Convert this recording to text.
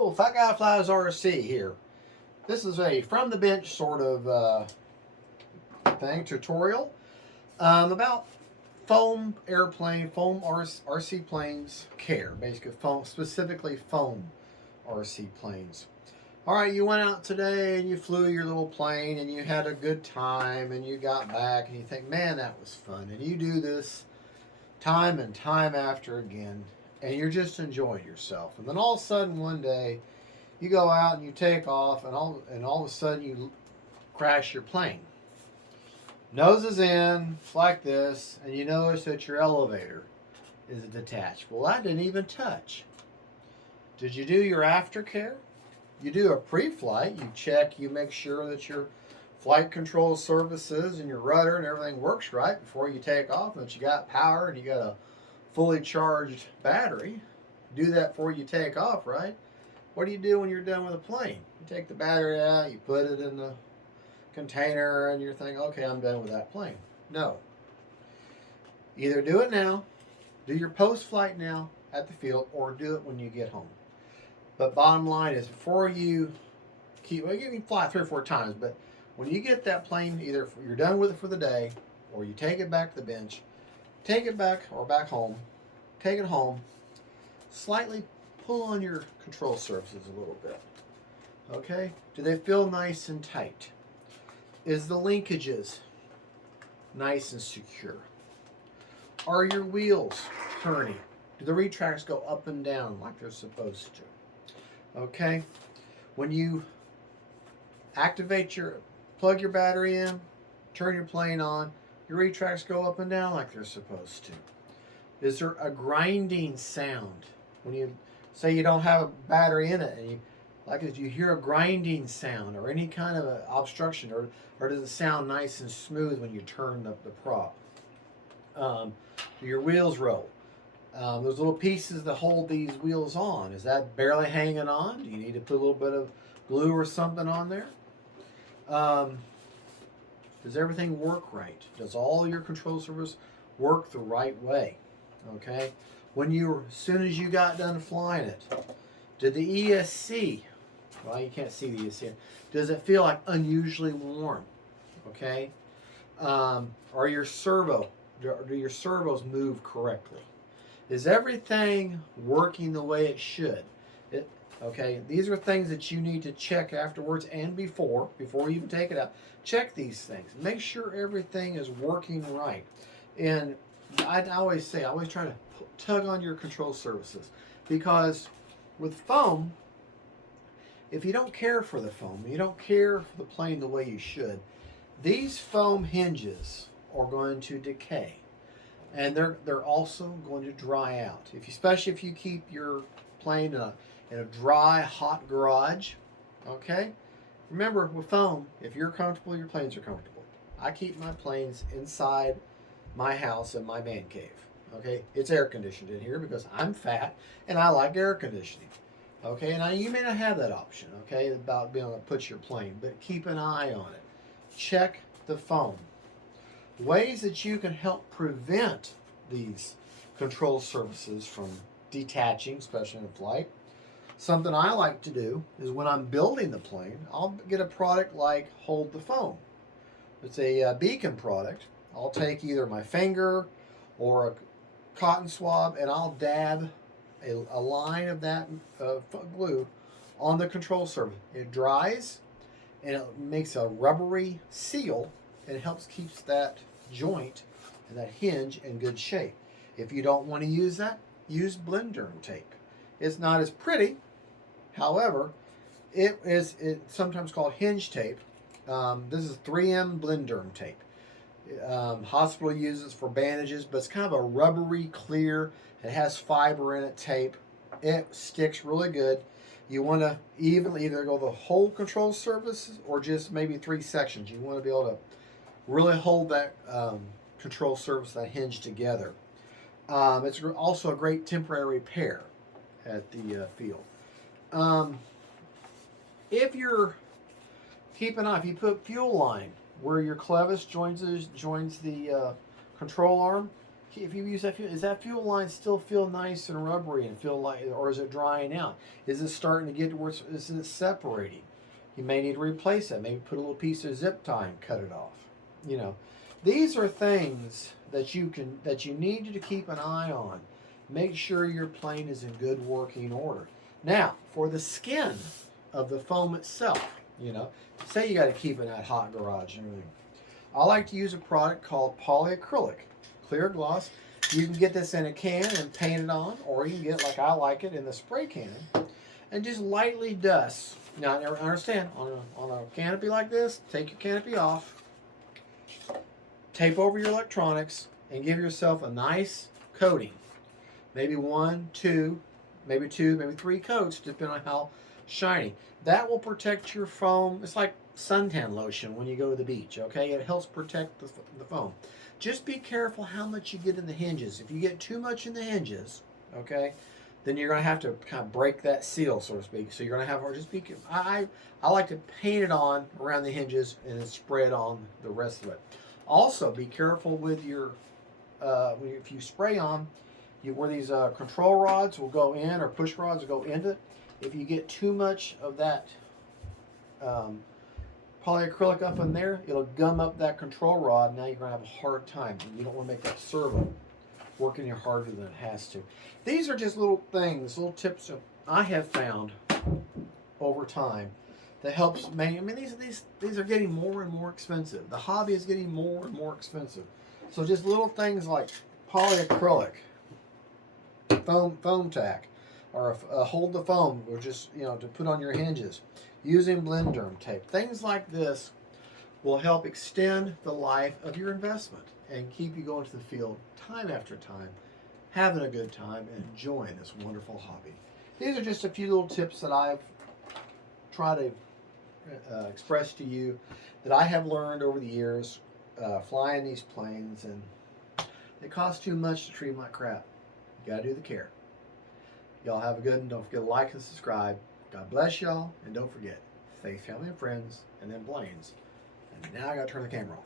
Hello, Fat Guy Flies RC here. This is a from the bench sort of thing, tutorial about foam airplane, foam RC planes care, basically foam, specifically foam RC planes. All right, you went out today and you flew your little plane and you had a good time and you got back and you think, man, that was fun. And you do this time and time after again and you're just enjoying yourself. And then all of a sudden one day you go out and you take off and all of a sudden you crash your plane. Nose is in, like this, and you notice that your elevator is detached. Well, that didn't even touch. Did you do your aftercare? You do a pre-flight. You check, you make sure that your flight control services and your rudder and everything works right before you take off, and that you got power and you got a fully charged battery. Do that before you take off, right? What do you do when you're done with a plane? You take the battery out, you put it in the container, and you're thinking, okay, I'm done with that plane. No. Either do it now, do your post-flight now at the field, or do it when you get home. But bottom line is, before you well, you can fly 3 or 4 times, but when you get that plane, either you're done with it for the day, or you take it back to the bench, take it back or back home, take it home, slightly pull on your control surfaces a little bit. Okay? Do they feel nice and tight? Is the linkages nice and secure? Are your wheels turning? Do the retracts go up and down like they're supposed to? Okay? When you plug your battery in, turn your plane on, your retracts go up and down like they're supposed to. Is there a grinding sound when you say you don't have a battery in it and you hear a grinding sound or any kind of a obstruction, or does it sound nice and smooth when you turn the prop? Do your wheels roll? Those little pieces that hold these wheels on, is that barely hanging on? Do you need to put a little bit of glue or something on there? Does everything work right? Does all your control surface work the right way? Okay. As soon as you got done flying it, did the ESC, well, you can't see the ESC here, does it feel like unusually warm? Okay. Do your servos move correctly? Is everything working the way it should? Okay, these are things that you need to check afterwards and before you even take it out. Check these things. Make sure everything is working right. And I always try to tug on your control surfaces, because with foam, if you don't care for the foam, you don't care for the plane the way you should, these foam hinges are going to decay. And they're also going to dry out. Especially if you keep your plane in a dry, hot garage, okay? Remember, with foam, if you're comfortable, your planes are comfortable. I keep my planes inside my house in my man cave, okay? It's air conditioned in here because I'm fat and I like air conditioning, okay? And you may not have that option, okay, about being able to put your plane, but keep an eye on it. Check the foam. Ways that you can help prevent these control surfaces from detaching, especially in flight. Something I like to do is when I'm building the plane, I'll get a product like Hold the Foam. It's a beacon product. I'll take either my finger or a cotton swab and I'll dab a line of that glue on the control surface. It dries and it makes a rubbery seal, and it helps keep that joint and that hinge in good shape. If you don't want to use that, use Blenderm tape. It's not as pretty, however, it's sometimes called hinge tape. This is 3M Blenderm tape. Hospital uses for bandages, but it's kind of a rubbery, clear, it has fiber in it tape. It sticks really good. You want to either go the whole control surface or just maybe 3 sections. You want to be able to really hold that control surface, that hinge together. It's also a great temporary repair at the field. If you're keep an eye, if you put fuel line where your clevis joins the control arm, if you use that fuel, is that fuel line still feel nice and rubbery and feel like, or is it drying out? Is it starting to get to where is it separating? You may need to replace that. Maybe put a little piece of zip tie and cut it off. You know, these are things that you need to keep an eye on. Make sure your plane is in good working order. Now, for the skin of the foam itself, you know, say you got to keep it in that hot garage and everything. I like to use a product called polyacrylic, clear gloss. You can get this in a can and paint it on, or you can get, like I like it, in the spray can and just lightly dust. Now, I understand, on a canopy like this, take your canopy off, tape over your electronics, and give yourself a nice coating. Maybe one, two, maybe three coats, depending on how shiny. That will protect your foam. It's like suntan lotion when you go to the beach, okay? It helps protect the foam. Just be careful how much you get in the hinges. If you get too much in the hinges, okay, then you're going to have to kind of break that seal, so to speak. So you're going to have, or just be, I like to paint it on around the hinges and then spread on the rest of it. Also, be careful with your, if you spray on, where these control rods will go in, or push rods will go into it. If you get too much of that polyacrylic up in there, it'll gum up that control rod. Now you're going to have a hard time. And you don't want to make that servo work any harder than it has to. These are just little things, little tips that I have found over time that helps. I mean, these are getting more and more expensive. The hobby is getting more and more expensive. So just little things like polyacrylic, foam tack, or hold the foam, or just, you know, to put on your hinges, using Blenderm tape. Things like this will help extend the life of your investment and keep you going to the field time after time, having a good time and enjoying this wonderful hobby. These are just a few little tips that I've tried to express to you that I have learned over the years flying these planes, and they cost too much to treat them like crap. You gotta do the care. Y'all have a good one. Don't forget to like and subscribe. God bless y'all, and don't forget, faith, family, and friends, and then planes. And now I gotta turn the camera off.